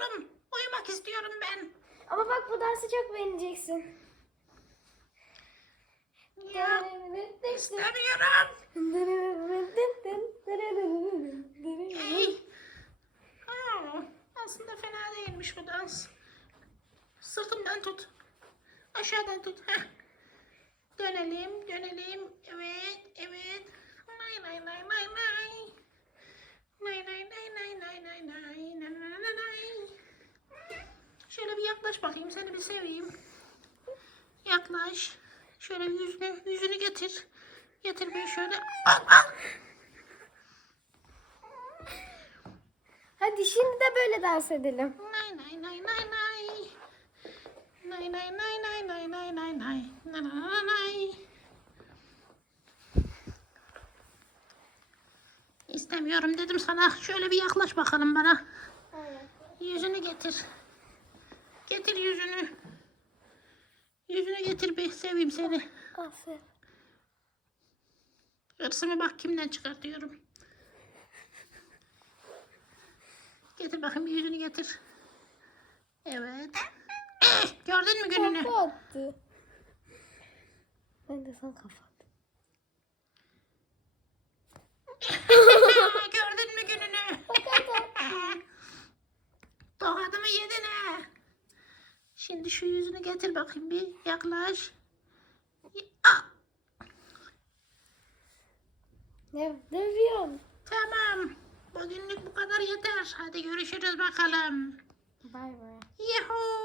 istiyorum. Uyumak istiyorum ben. Ama bak bu dansı çok beğeneceksin. Ya istemiyorum. hey. Aa, aslında fena değilmiş bu dans. Sırtımdan tut. Aşağıdan tut. Heh. Dönelim, dönelim. Evet, evet. Yaklaş bakayım seni bir seveyim. Yaklaş. Şöyle yüzünü, yüzünü getir. Getir bir şöyle. Al, al. Hadi şimdi de böyle dans edelim. Nay nay nay nay. Nay nay nay nay nay nay nay nay. Nay nay nay nay. İstemiyorum dedim sana. Şöyle bir yaklaş bakalım bana. Yüzünü getir. Getir yüzünü. Yüzünü getir bir seveyim seni. Aferin. Hırsımı bak kimden çıkartıyorum. Getir bakayım yüzünü getir. Evet. Eh, gördün mü gününü? Kafa attı. Ben de sana kafa attım. gördün mü gününü? Tokadımı yedin ha. Şimdi şu yüzünü getir bakayım bir yaklaş. Ah, Ne dövüyorsun? tamam. Bugünlük bu kadar yeter. Hadi görüşürüz bakalım. Bay bay. Yuhuu.